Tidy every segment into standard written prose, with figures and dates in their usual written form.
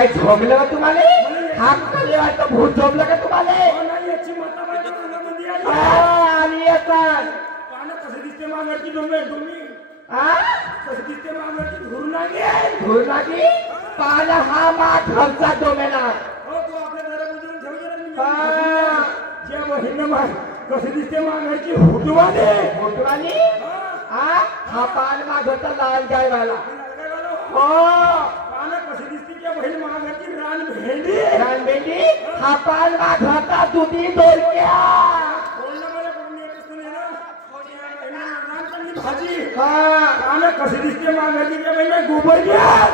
काय झोपलं का तुम्हाला? हात खाली वाटतं भूत झोपलं का तुम्हाला? आणि येतात कसं दिसते मागची तुम्ही धुरनागी पान हा मा घरचा डोमेला कसं दिसते मागची हुटवाने हा पान मागवता लाल गायवाला हो पान कशी दिसते त्या बहीण मागाची रान भेंडी हा पान मागवता दुधी दोरक्या भाजी पान कशी दिसते मागाची त्या बहीण गोबर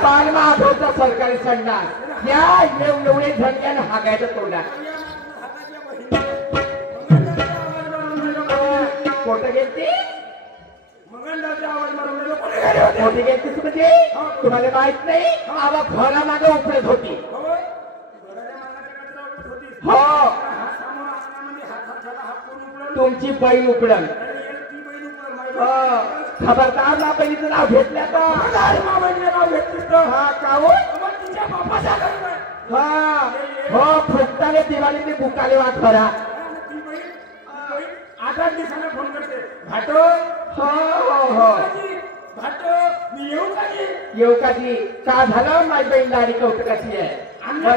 पान मागवता सरकारी संडास या एवढे झंड्यानं हागायचं तोंडात कोणतं गेलती मोठी गेलती म्हणजे तुम्हाला माहित नाही आवा घरा मागे उपडत होती हो तुमची बहीण उपडन खबरदार ना बहिणीचं नाव घेतलं तर हा काव हा हो फुटताने दिवाळीने बुकाले वाट करा 8 दिवसांना फोन करते भाटो हो हो हो भाटो मी येऊ का जी का झालं माझी बहीण दाढी कौतुकाची आहे आणलं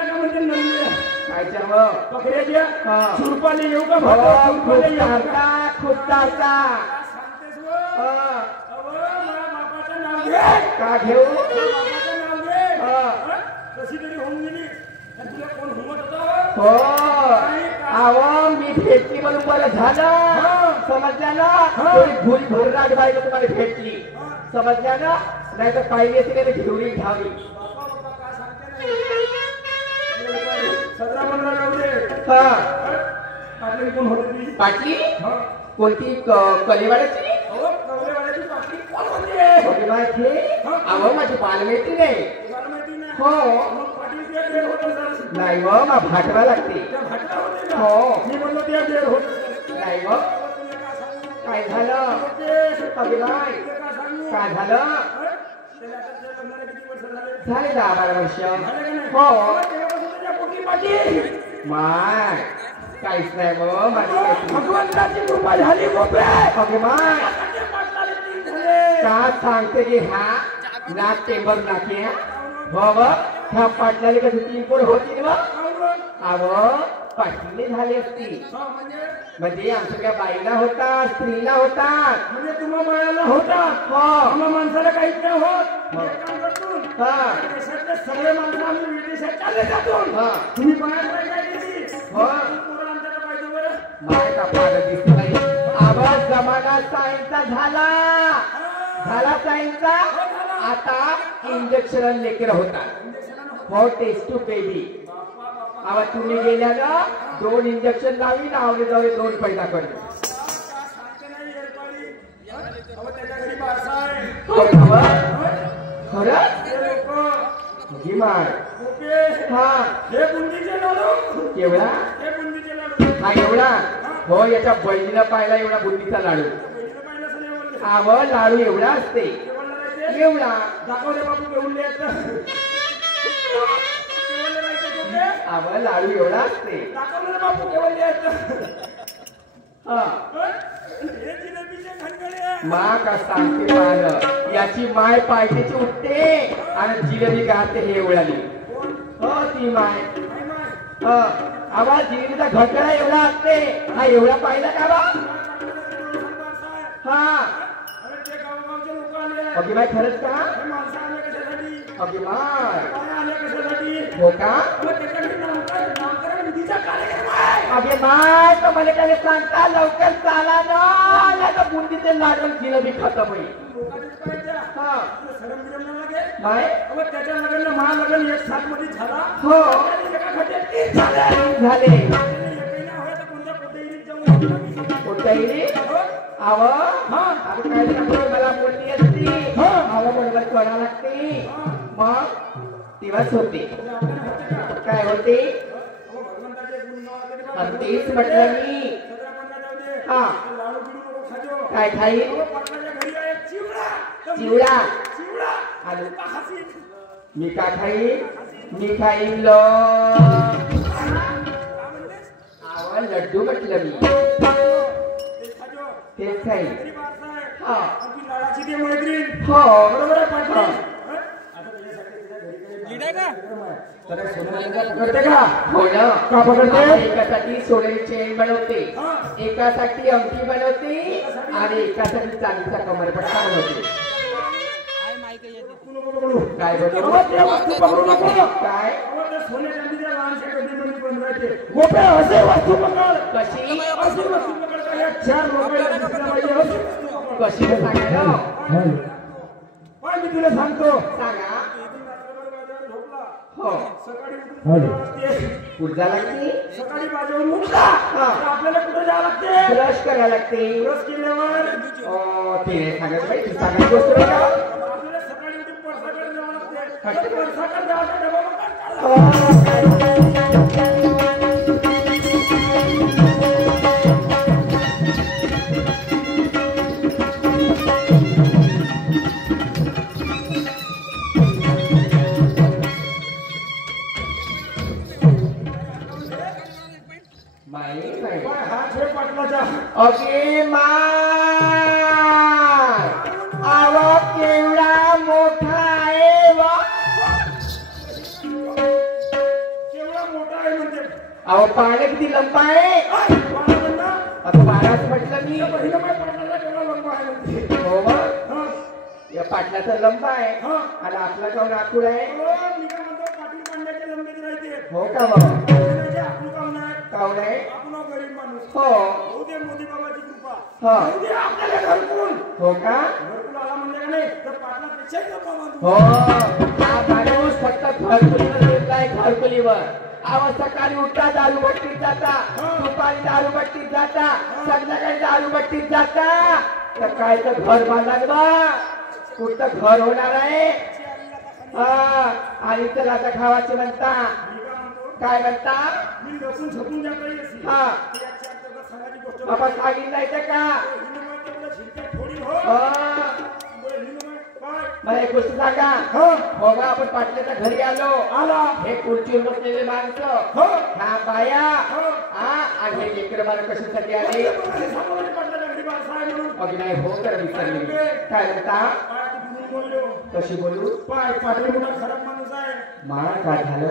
का म्हणजे नंदी कायच्या मग पकड्याच्या सुरपाले येऊ का खूप चालता बापाचं नाव घे का घेऊ कशी तरी होऊन गेली तुला कोण हुमत होता हो आहो मी भेटली म्हणून बरं झालं समजलं ना भूल भरराट बाई तुम्हाला भेटली समजलं ना नाही तर पाहिली असते का घेऊन घ्यावी 17-15 कोण होती पाटली कोणती कलेवाड्याची माहिती अहो माझी बालमैत्री नाही हो नाही व मा भाटवा लागते हो नाही व काय झालं काय झालं झाले 10-12 वर्ष हो माय काहीच नाही व माझी भगवंताची कृपा झाली माय का सांगते की हा नाक टेंबर नाके हो व ह्या पाटलाले कधी 3 पोर होती ना अव पाटली झाली असती म्हणजे आमच्या काय बाईला होता स्त्रीला होता म्हणजे तुम्हा बाळाला होता हो माणसाला काहीच नाही होत देशातले सगळे माणसं आम्ही विदेशात चालले जातो तुम्ही बाळाला काय केली हो माय का पाडत दिसत नाही आवाज जमाना सायन्सचा झाला सायन्सचा आता इंजेक्शन लेकर होतात हो टेस्ट टू बेबी आवा तुम्ही गेल्यानं 2 इंजेक्शन लावी ना आवडे जावे 2 पैदा करतो केवढा हा एवढा हो याच्या बहिणीला पाहिला एवढा बुंदीचा लाडू आव लाडू एवढा असते एवढा दाखवले बाबू घेऊन आव लाडू एवढा असते दाखवले बाबू घेऊन मा का सांगते मान याची माय पायथ्याची उठते आणि जिलेबी गाते हे एवढाली हो ती माय आवाज जिलेबीचा घटळा एवढा असते हा एवढा पाहिला का बा हा अगे बाय खरंच का अगे बाय हो का अगे बाय तर मला त्याने सांगता लवकर चाला ना तर बुंदीचे लाडू जिलेबी खतम होईल बाय त्याच्या लग्न महालग्न 1 साल मध्ये झाला हो झाले कोणत्याही आव काय मला बोलली असती आव बरोबर करा लागते मग दिवस होते काय होते तेच म्हटलं मी हा काय खाईल चिवडा मी का खाईन? मी खाईन आवा लड्डू म्हटलं मी. तेच खाईन. हा. हो. बरोबर आहे पाटील. पकडते का? हो ना. का पकडते? एकासाठी सोन्याची चेन बनवते, एकासाठी अंगठी बनवते आणि एकासाठी चांदीचा कमरपट्टा बनवते. काय बनवतो? काय सोने चांदीच्या लहानशा गड्डीमध्ये बनवायचे. गोप्या असे वस्तू पकड. कशी अशी वस्तू पकड का या 4 लोकांना दिसल्या पाहिजे अशी वस्तू पकड. कशी सांगायला? मी तुला सांगतो. सांगा. हो. ऊर्जा लागते. सकाळी माझ्यावर उठला तर आपल्याला कुठे जावं लागते? ब्रश करायला लागते. ब्रश केल्यावर ते सांगत बाई तू सांगत गोष्ट का? आपल्याला सकाळी उठून परसाकडे जावं लागते. परसाकडे जायचा डबा अगे माय आवा केवढा मोठा आहे वा. केवढा मोठा आहे म्हणजे अहो पाणी किती लंबा आहे. आता 12 म्हटलं मी. हो बा. या पाटलाचा लंबा आहे आणि आपला गाव नागपूर आहे. हो का बाबा? काऊन आहे? हो. हो का? हो. हा माणूस फक्त घरकुलीवर येतलाय. घरकुलीवर आवा सकाळी उठता दारूभट्टीत जाता, दुपारी दारूभट्टीत जाता, संध्याकाळी दारूभट्टीत जाता. सकाळचं घर बांधणार बा. कुठं घर होणार आहे? हा. आणि चला आता खावाचे म्हणता. काय म्हणता? हा. बाबा सांगितलं का? मला एक गोष्ट सांगा. हो बा आपण पाटल्याच्या घरी आलो. हे खुर्चीवर बसलेले माणसं, ह्या बाया आणि हे लेकरं मला कशासाठी आले? अगदी नाही हो कर विचारली. काय म्हणता? कशी बोलू? पाटील मोठा खराब माणूस आहे. मला काय झालं?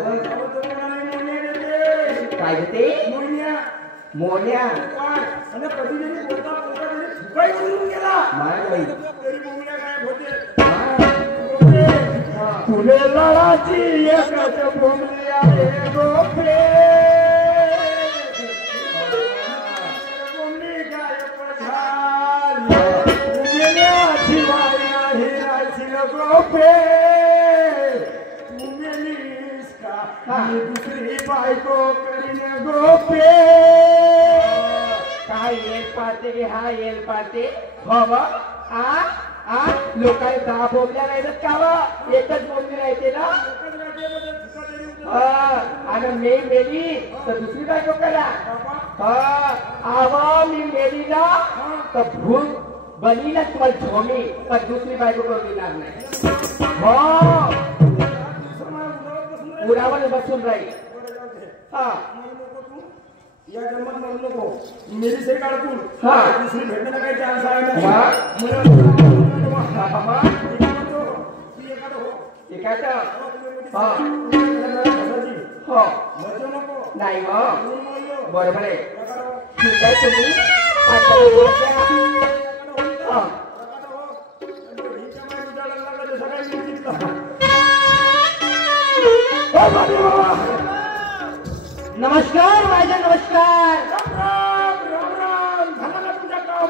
काय देते? मोन्या. आणि कधीतरी बोलता बोलता तरी फुकाई उडून गेला. मला बाई तरी मोन्या गायब होते. तुले लढाची एकच बोंबली आहे गोपे. बोंबली गायब झाली. उमेल्याची वाया हिराची गोपे. उमेलीस का मी दुसरी बायको करीन गोपे. काय येल पाहते की हा येल पाहते. हो बा. लोकांनी 10 बोंबल्या राहिल्यात का वा? एकच बोंबली राहते ना. आणि मी मेली तर दुसरी बायको करा. आवा मी मेली ना तर भूत बनी ना तुम्हाला झोमी, तर दुसरी बायको करून देणार नाही. हो. उडावर बसून राहील. हा. या जन्मात म्हणू नको. मेरी से काढून दुसरी भेटण्याला काही चान्स आहे नाही. नाही मग बरोबर आहे. ठीक आहे तुम्ही नमस्कार माझ्या. नमस्कार.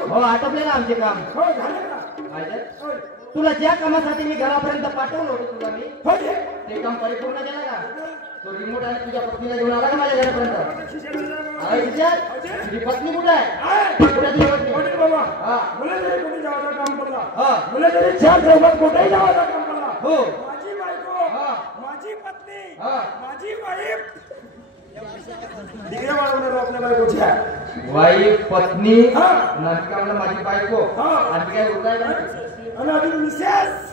हो आटोपले ना आमचे काम. तुला ज्या कामासाठी मी घरापर्यंत पाठवलं होतं तुला मी ते काम परिपूर्ण केलं का? तो रिमोट आहे तुझ्या पत्नीला घेऊन आला का माझ्या घरापर्यंत? विचार तुझी पत्नी कुठे आहे? कुठे तुझी पत्नी? बाबा मुलं जरी कुठे जायचं काम पडला, मुलं जरी 4 चौकात कुठेही जायचं काम पडला, हो माझी बायको, माझी पत्नी, माझी वाईफ डिग्री वाढवणार आपल्या बायकोच्या. वाईफ पत्नी नाटकाला माझी बायको आणखी काय होत आहे? आणि अजून मिसेस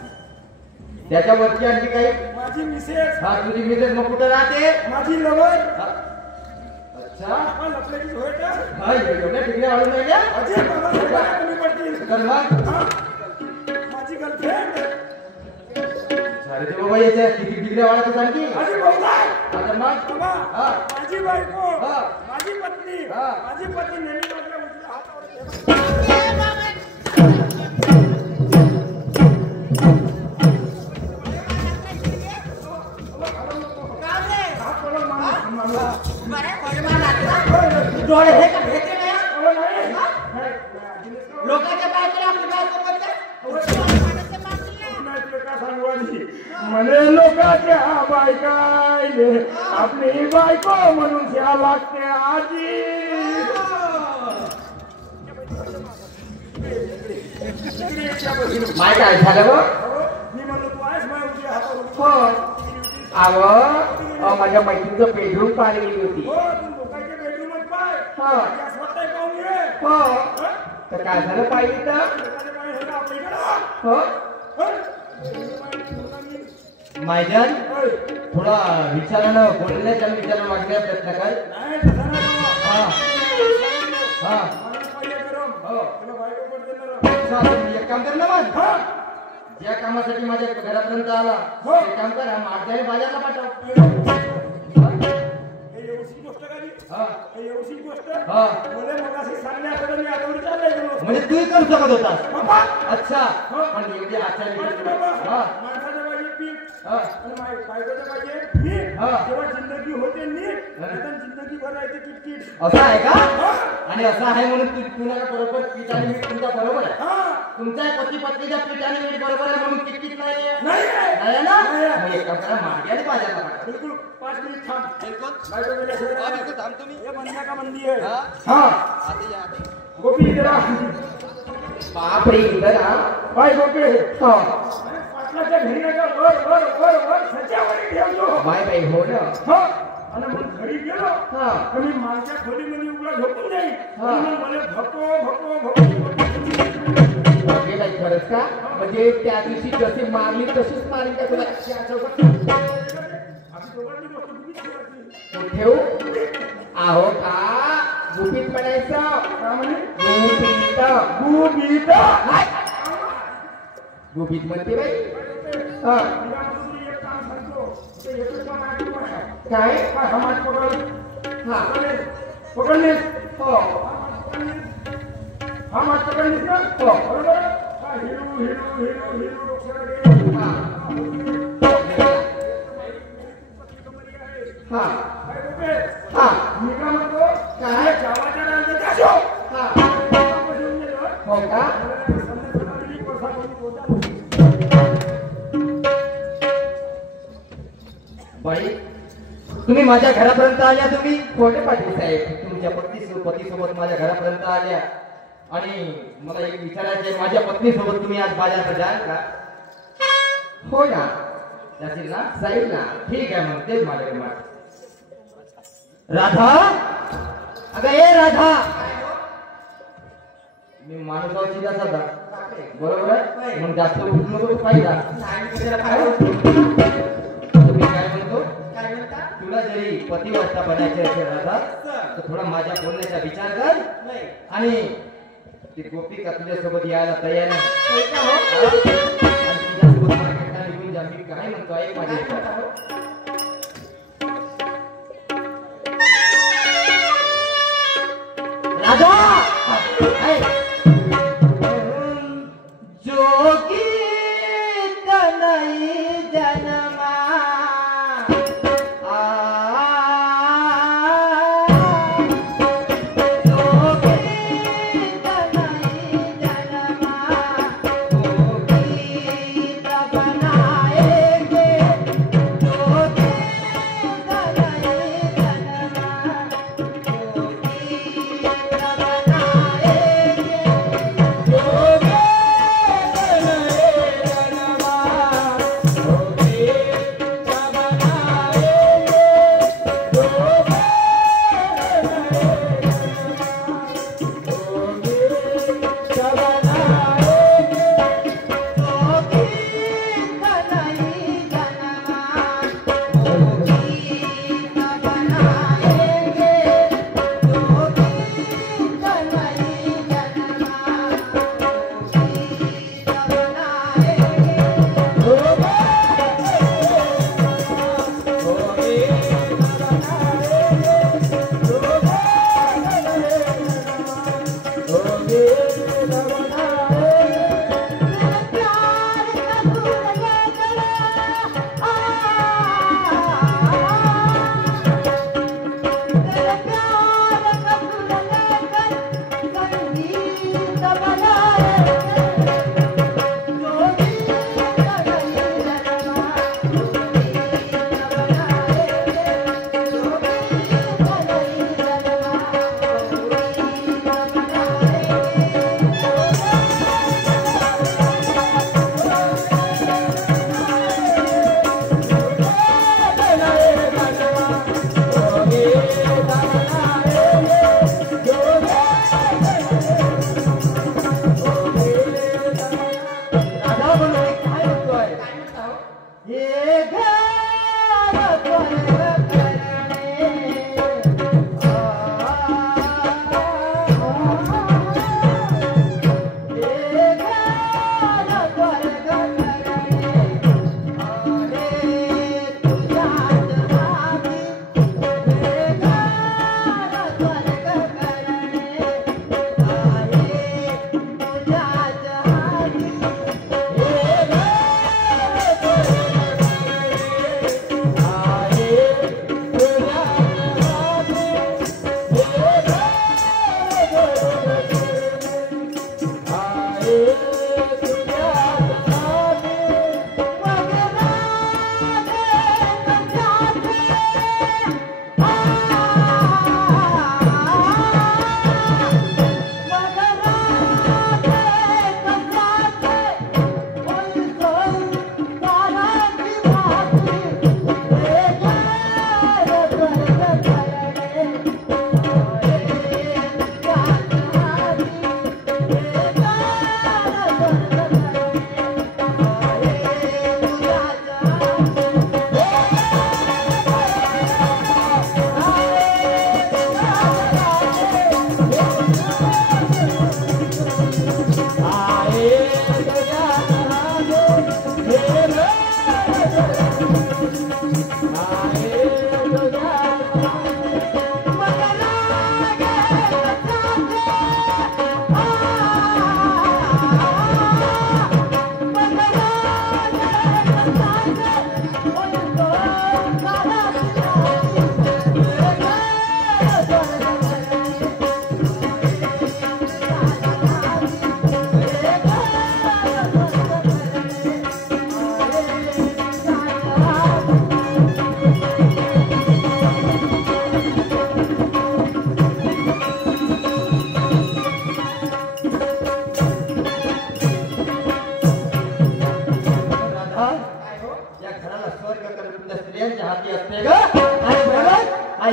त्याच्यावरती आणखी काही माझी मिसेस हा तुझी मिसेस मग कुठं राहते? माझी लवर हा. अच्छा आपण लपल्याची होय का हा एवढ्या डिग्र्या वाढून राहिल्या? अजय बाबा सगळ्या कमी पडतील तर मग हा? माझी गर्लफ्रेंड अरे ते बाबा याच्या किती डिग्र्या वाढत आणखी? माझी बहुधा आता मग बाबा हा. माझी बायको हा. माझी पत्नी हा. माझी पत्नी नेहमी माझ्या उजव्या हातावर ठेवा. डोळे हे का भेटते नाही अहो, नाही. लोकांच्या बायकोला आपली बायको म्हणे लोकांच्या बायकायले आपली बायको म्हणून त्या लागते आजी माय काय झालं ग? मी म्हणलो तू आहेस माझ्या उजव्या हातावर हो अहो माझ्या मैत्रिणीचं बेडरूम पाहिली गेली होती. हो तू लोकांच्या बेडरूमात पाय हा. या स्वतः पाहून ये हो हं? तर काय झालं पाहिजे तर? लोकांच्या पाय हे आपल्या इकडं. हो हं? मायजन होय. थोडा विचारानं बोलण्याचा विचार वागण्याचा प्रयत्न कर. नाही तसं नाही बाबा. हा हा मला पाहिजे गरम. हो. तुला बायको पडते ना. अच्छा, तुम्ही एक काम कर ना मग. हा. ज्या कामासाठी माझ्या घरापर्यंत आला हो. ते काम कर. माझ्याने बाजारला पाठव. हे एवढी गोष्ट का ती? हा हे एवढी गोष्ट हा. मला मगाशी सांगण्याकडे मी आता विचारलंय गेलो. म्हणजे तूही करू शकत होतास. बाबा अच्छा हो. पण एवढी आचार्य बाबा हा माणसाच्या पाहिजे पीठ हा आणि बायकोच्या पाहिजे नीट हा. तेव्हा जिंदगी होते नीट नाहीतर जिंदगी भर राहते किटकिट असं आहे का? हा. आणि असं आहे म्हणून तुला बरोबर पीठ आणि मीठ तुमच्या बरोबर आहे. हा. तुमच्या पती पत्नीच्या पीठ आणि मीठ बरोबर आहे म्हणून किटकिट नाहीये. नाही आहे. नाही आहे ना? नाही आहे. मग एक काम करा मागे आणि बाजारला पाठवा. बिलकुल 5 मिनिट थांब बिलकुल बायको गेल्याशिवाय हा, बिलकुल थांब तुम्ही. हे बंदा का बंदी आहे हा. हा आधी या, आधी. गोपी इकडे आ. बापरे इधर हा. बाय गोपी हा. पाटलाच्या घरी नका वर वर वर वर सज्जावर ठेवतो बाय बाय हो ना. हा आणि मग घरी गेलो हा. तर मी माझ्या खोलीमध्ये उघडा झोपून जाईल हा. आणि मग मला भको भको भको हे बाई खरंच का? म्हणजे त्या दिवशी जशी मारली तशीच मारली का तुला? तो ठेवू? आहो का गुपित म्हणायचं. गुपित गुपित म्हणते बाई. हा काय? हा पकडलीस हो हा मात पकडलीस ना हो बरोबर हा हिरो हिरो हिरो हिरो डोक्याला हा हा काय बोलते? हा मी काय म्हणतो काय? गावाच्या रांगेत जा शो. हा आपण येऊन गेलो. हो का? मला संध्याकाळी प्रसाद होता. बाई तुम्ही माझ्या घरापर्यंत आल्या. तुम्ही कोणते पाटील साहेब तुमच्या पतीसोबत माझ्या घरापर्यंत आल्या आणि मला एक विचारायचे माझ्या पत्नीसोबत तुम्ही आज बाजारात जाल का? हो ना जाशील ना? जाईल ना. ठीक आहे मग तेच माझ्याकडे माग. राधा अगं ए राधा मी माणूस सीधा साधा बरोबर आहे. मग जास्त उठू नको पाहिजे. तुम्ही काय म्हणतो? काय म्हणता? तुला जरी पतिव्रता बनायचे असेल राधा तर थोडा माझ्या बोलण्याचा विचार कर. नाही. आणि ती गोपिका तुझ्यासोबत यायला तयार आहे. होय का हो? आणि तुझ्यासोबत मार्केटला निघून जा. मी काय म्हणतो ऐक माझे. काय म्हणता हो? राधा ऐक. जोगी तनई जनमा बनाएंगे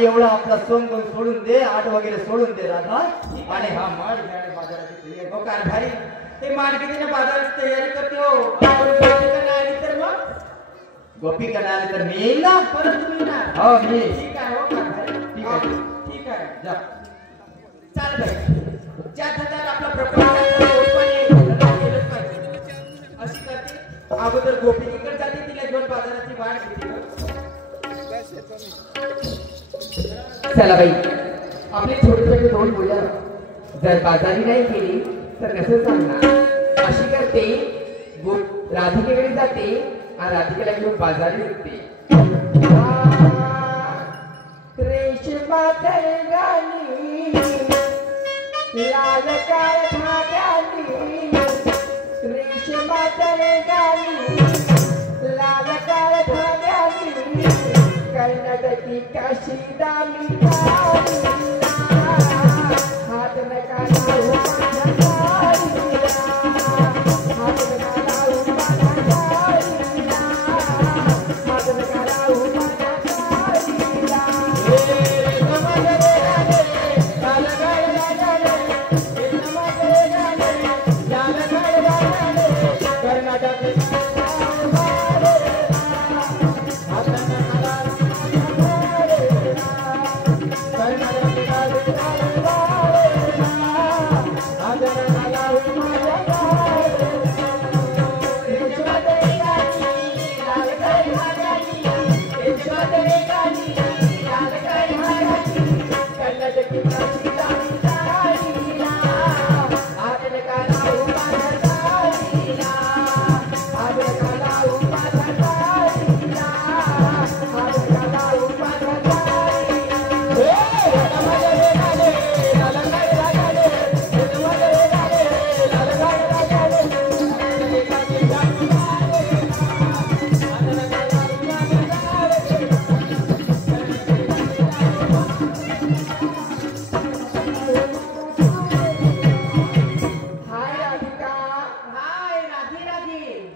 एवढा आपला सोंग सोडून दे, आठ वगैरे सोडून दे राधा, आणि हा माल घ्यायला बाजाराची तयारी. हो कारभारी ते मार्केटिंग बाजाराची तयारी करते हो. आपण गोपिका नाही आली तर मग गोपिका नाही आली तर मी येईल ना. परत तुम्ही ना. हो मी. ठीक आहे हो कारभारी. ठीक आहे. ठीक आहे. जा. चाल बाई. ज्या धंद्यात आपला प्रपंच केलंच पाहिजे. अशी करते. अगोदर गोपिकेकडे जाते, तिला घेऊन बाजाराची वाट घेते. चला बाई, आपली छोटे छोटे दोन मुलं जर बाजारी नाही केली तर कसं सांगणार. अशी करते, राधिकेकडे जाते आणि राधिकेला घेऊन बाजारी निघते. रेशमा गाणी लाल काळ धाग्यानी, रेशमा गाणी लाल काळ धाग्यानी, कर्नाटकी काशी दामी हात नका लावू माझ्या गाडीला, हात नका लावू माझ्या गाडीला, हात नका लावू माझ्या गाडीला.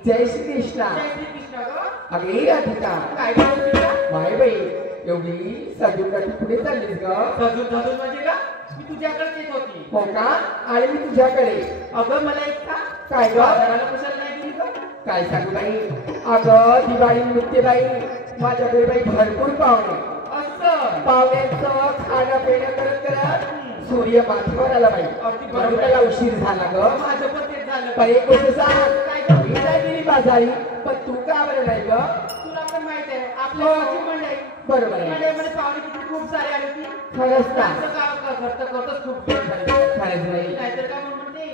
जय श्री कृष्णा. अगे राधिका, काय बोलते का? माय बाई एवढी सजून पुढे चाललीस ग. सजून धजून म्हणजे का? मी तुझ्याकडेच येत होती. हो का? आणि मी तुझ्याकडे. अगं मला एक का काय ग? बाजाराला कुशाला नाही गेली का? काय सांगू बाई, अगं दिवाळी निमित्त बाई माझ्याकडे बाई भरपूर पाहुणे. असं पाहुण्यांचं खाणं पिणं करत करत सूर्य माथ्यावर आला बाई. अगदी बरोबर. म्हणून त्याला उशीर झाला ग. माझं पण तेच झालं. पण एक गोष्ट सांग, काय गं? मी नाही गेली बाजारी, पण तू का बरं नाही ग? तुला पण माहित आहे आपल्या गावची मंडई. बरोबर आहे. मंडईमध्ये पाहुणे किती खूप सारे आले होती. खरंच ना. त्यांचं गाव घरचं करतच खूप वेळ झाली. खरंच नाही. नाहीतर काय म्हणते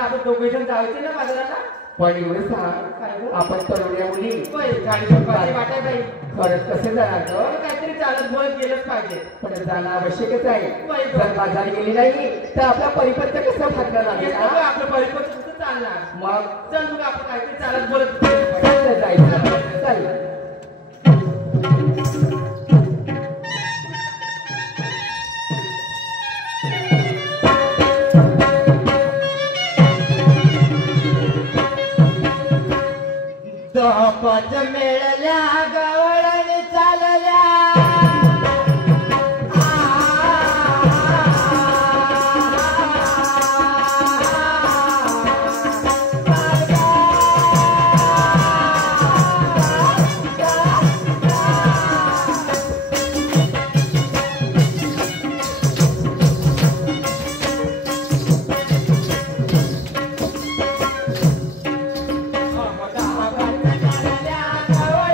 आपण दोघे जण जायचे ना बाजाराला. पण एवढं सांग, आपण तरुण्या मुली होय, गाडीवर पाणी वाटाय बाई. खरंच कसे जाणार ग? काहीतरी चालत बोलत गेलंच पाहिजे. पण जाणं आवश्यकच आहे. जर बाजार गेली नाही तर आपला परिपत्र कसं फाटणार हे आहे सगळं का? आपलं परिपक्व कसं चालणार. मग चल मग आपण काहीतरी चालत बोलत गेलं पाहिजे. कसं जायचं? चल. दहापच मिळल्या गवळण चालल्या. गवळण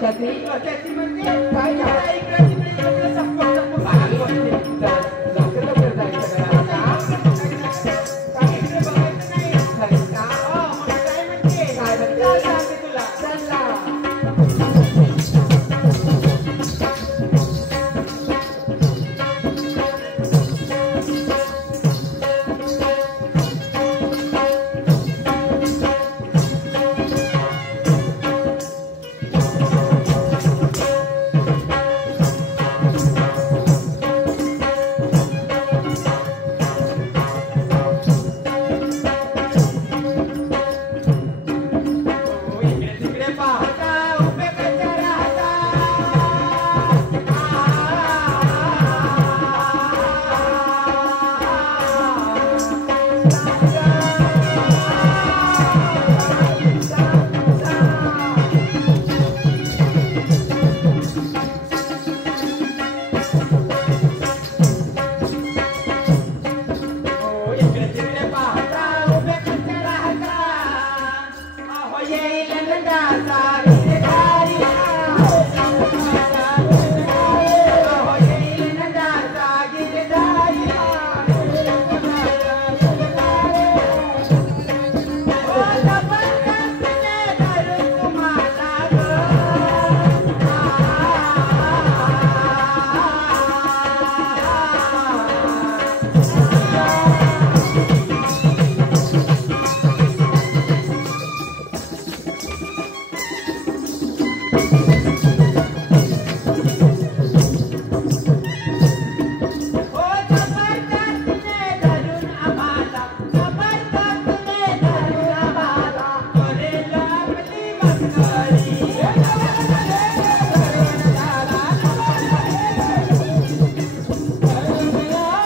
कशाची कशाची म्हणजे काय झालं? आता इकडची नाही इकडे चप्पल चप्पल बाई, भागात बसते. लवकर लवकर जायचं घराला. काय इकडे बघायचं नाही. खरं का? हो, मग काय म्हणते? काय म्हणते? चल सांगते तुला. चला. हो, इकडे तिकडे पाहता उभे कशा राहता. हो, इकडे तिकडे पाहता उभे कशा राहता. अहो, येईल नंदाचा गिरधारी. अहो, येईल नंदाचा गिरधारी. ओ, जबरदस्तीने धरून तुम्हाला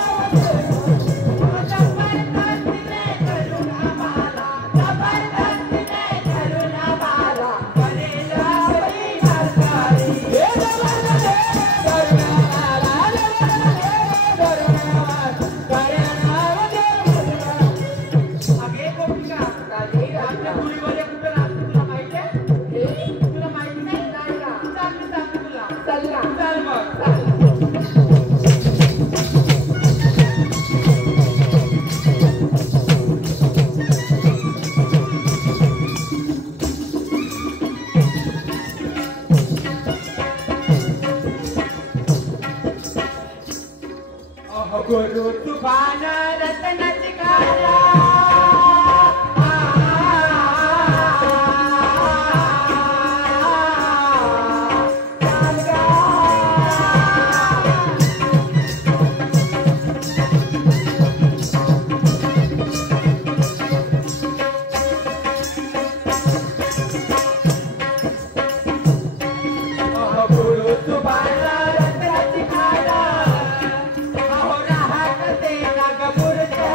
ओ, जबरदस्तीने धरून आम्हाला, जबरदस्तीने धरून आम्हाला, करेल आपली मस्करी. जबरदस्तीने धरून आम्हाला, जबरदस्तीने धरून आम्हाला, करेल आपली मस्करी. अगे गोपिका, आपल्या मुलीवर कुठे राहते तुला माहिती आहे? तुला माहिती नाही? सांग मी सांगते तुला. चला. चल मग. अहो, गुरु तुफान रत्नाची काया. अहो, गुरु तुफान रत्नाची काया. अहो, राहत ते नागपूरचे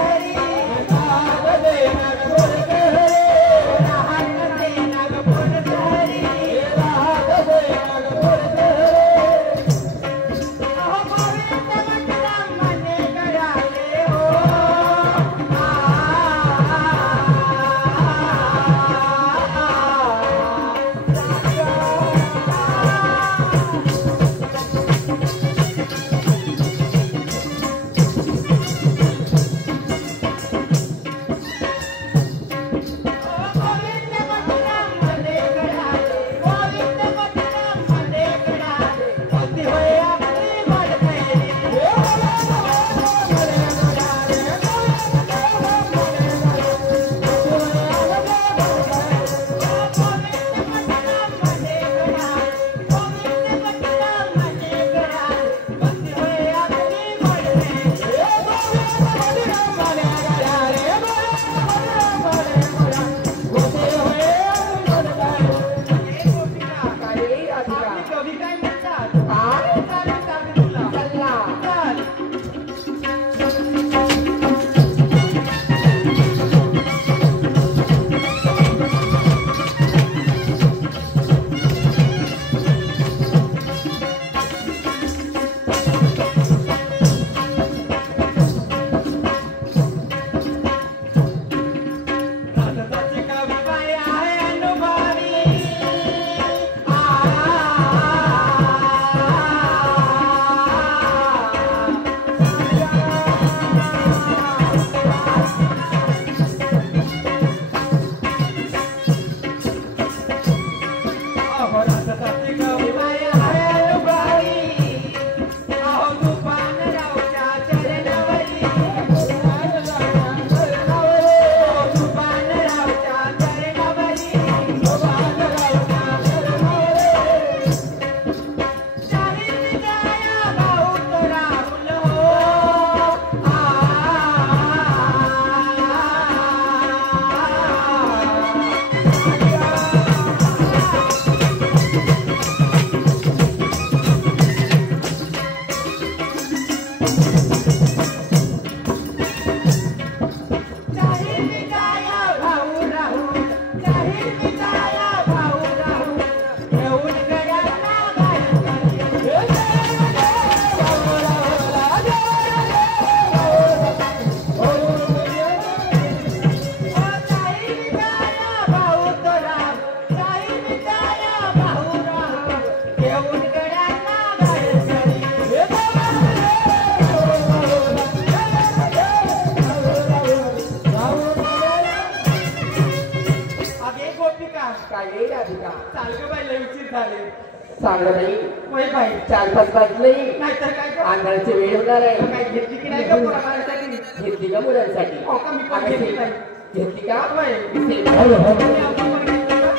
चांगलं नाही वय बाई 4-5 वाजले नाहीतर काय गं? आंधळाची वेळ होणार आहे काय घेतली की नाही गं पोराबाळासाठी? घेतली का मुलांसाठी हो का, मी पण घेतली बाई. घेतली का वय. दिसेल. आणि आपण पण घेतली का?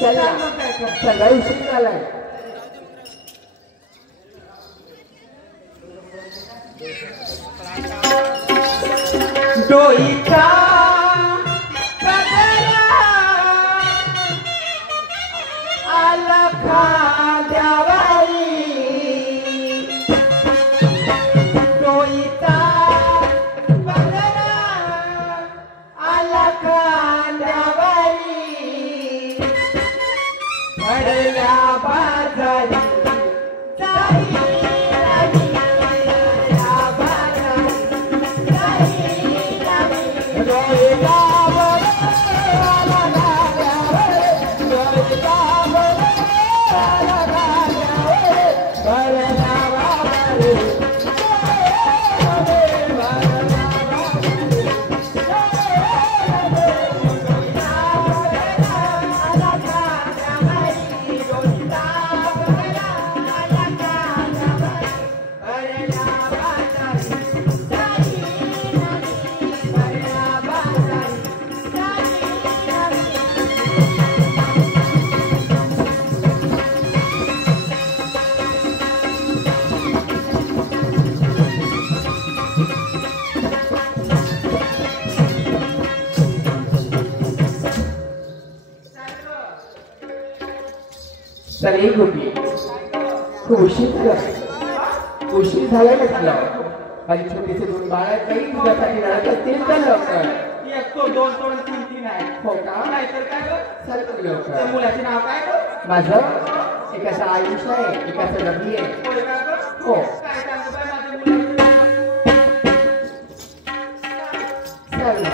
चला चाल मग काय कर. सगळा उशीर झालाय डोईचा गजरा आला खांद्यावरी, डोईचा गजरा आला खांद्यावरी, भरल्या बाजारी चल गोपी खूप उशीर झालाय म्हटलं आणि छोटीचे दोन बाळ आहेत काही तुझ्यासाठी रडत असतील तर लवकर एक तो दोन तोड तीन तीन आहे. हो का नाहीतर काय गं? चल तू त्या लवकर मुलाचे नाव काय गं? माझं एकाचं आयुष आहे एकाचं रवी आहे होय का गं? हो. काय सांगू बाई माझ्या मुलाचं नाव? चल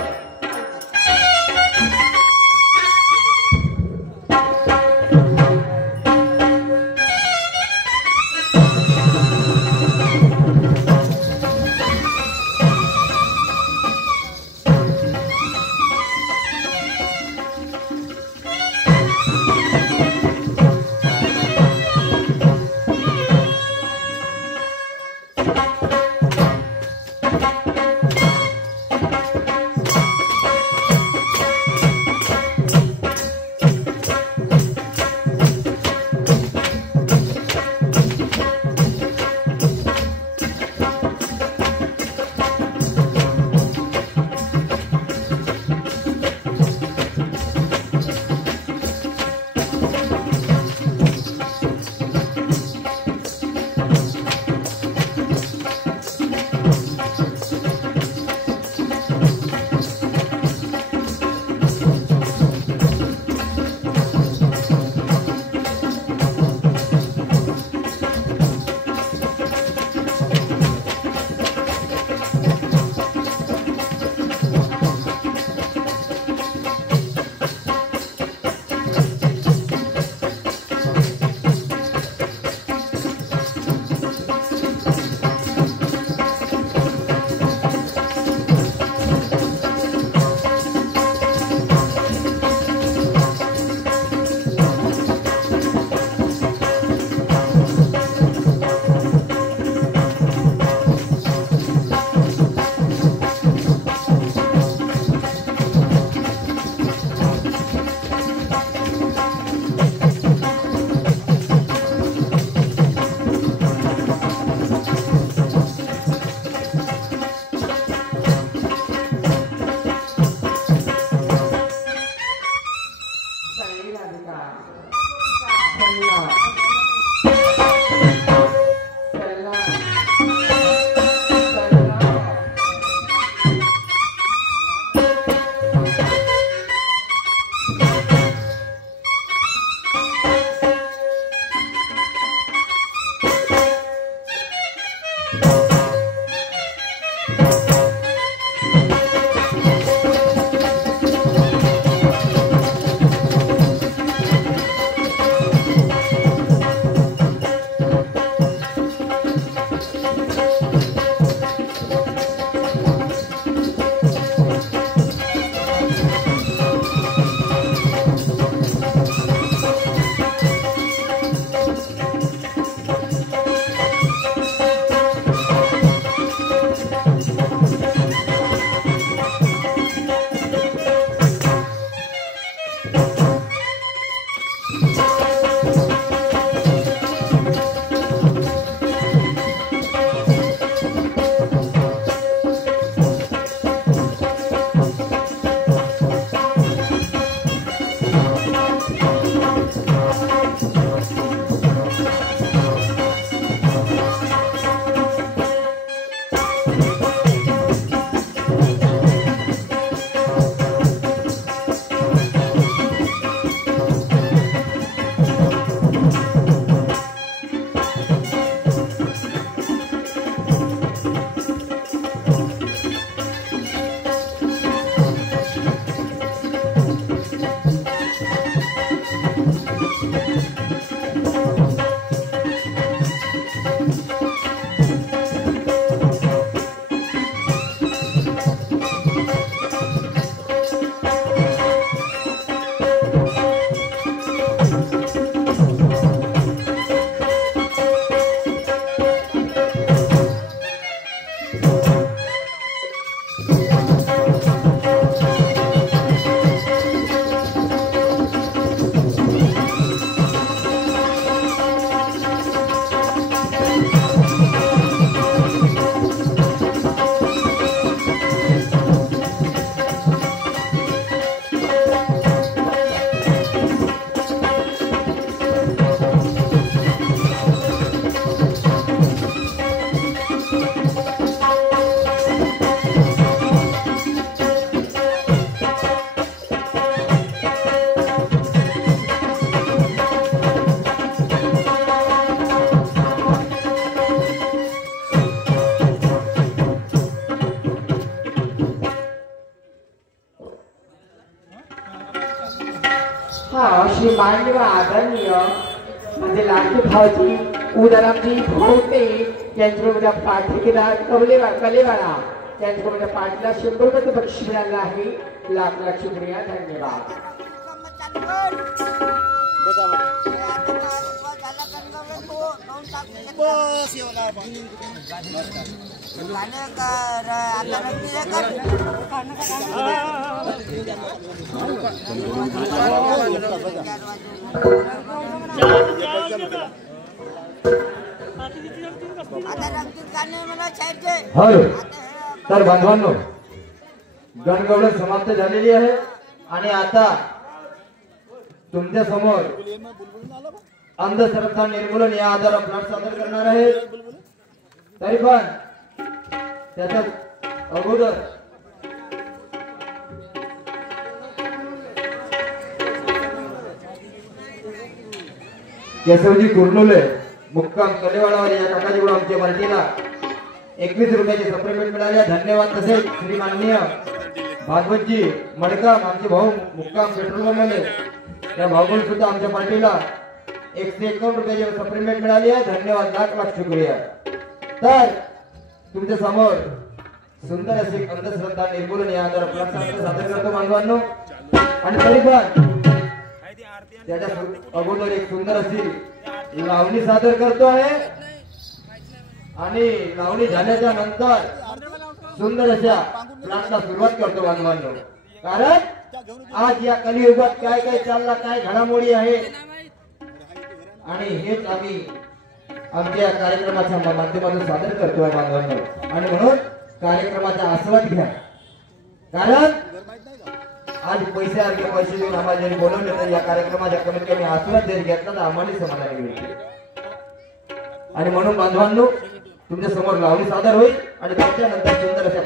मुली राधिका चला चला श्री माननीय आदरणीय माझे लाडके भाऊजी उदारामजी भोवते यांच्याकडे पाठीदार कलेवाळा त्यांच्याकडे पाठीला 100 रुपये बक्षीस मिळालं आहे. लाख लाख शुक्रिया धन्यवाद. हॅलो तर बांधवांनो गणगौळ समाप्त झालेली आहे आणि आता तुमच्या समोर अंधश्रद्धा निर्मूलन या आधारावर प्लॉट सादर करणार आहे. तरी पण त्याच्या अगोदर केशवजी कुर्नुले मुक्काम कलेवाडावर या काकाजीकडून आमच्या पार्टीला 21 रुपयाची सप्लिमेंट मिळाल्या. धन्यवाद. तसेच श्री माननीय भागवतजी मडकाम आमचे भाऊ मुक्काम पेट्रोल बनवले त्या भाऊकडून सुद्धा आमच्या पार्टीला 151 रुपयाची सप्लिमेंट मिळाली आहे. धन्यवाद. लाख लाख शुक्रिया. तर तुमच्या समोर सुंदर अशी अंधश्रद्धा निर्मूलन या आधार सादर करतो बांधवांनो. आणि तरी पण त्याच्या अगोदर एक सुंदर अशी लावणी सादर करतो आहे आणि लावणी झाल्याच्या नंतर सुंदर अशा प्लॉटला सुरुवात करतो बांधवांनो. कारण आज या कलियुगात काय काय चालला, काय घडामोडी आहे आणि हेच आम्ही आमच्या कार्यक्रमाच्या माध्यमातून सादर करतोय बांधवांनो. आणि म्हणून कार्यक्रमाचा आस्वाद घ्या. कारण आज पैसे देऊन आम्हाला जरी बोलवले तर या कार्यक्रमाच्या कमीत कमी आशीर्वाद जरी घेतला तर आम्हाला समाधानी मिळते. आणि म्हणून बांधवांनो तुमच्या समोर लावणी सादर होईल आणि त्याच्यानंतर सुंदर अशा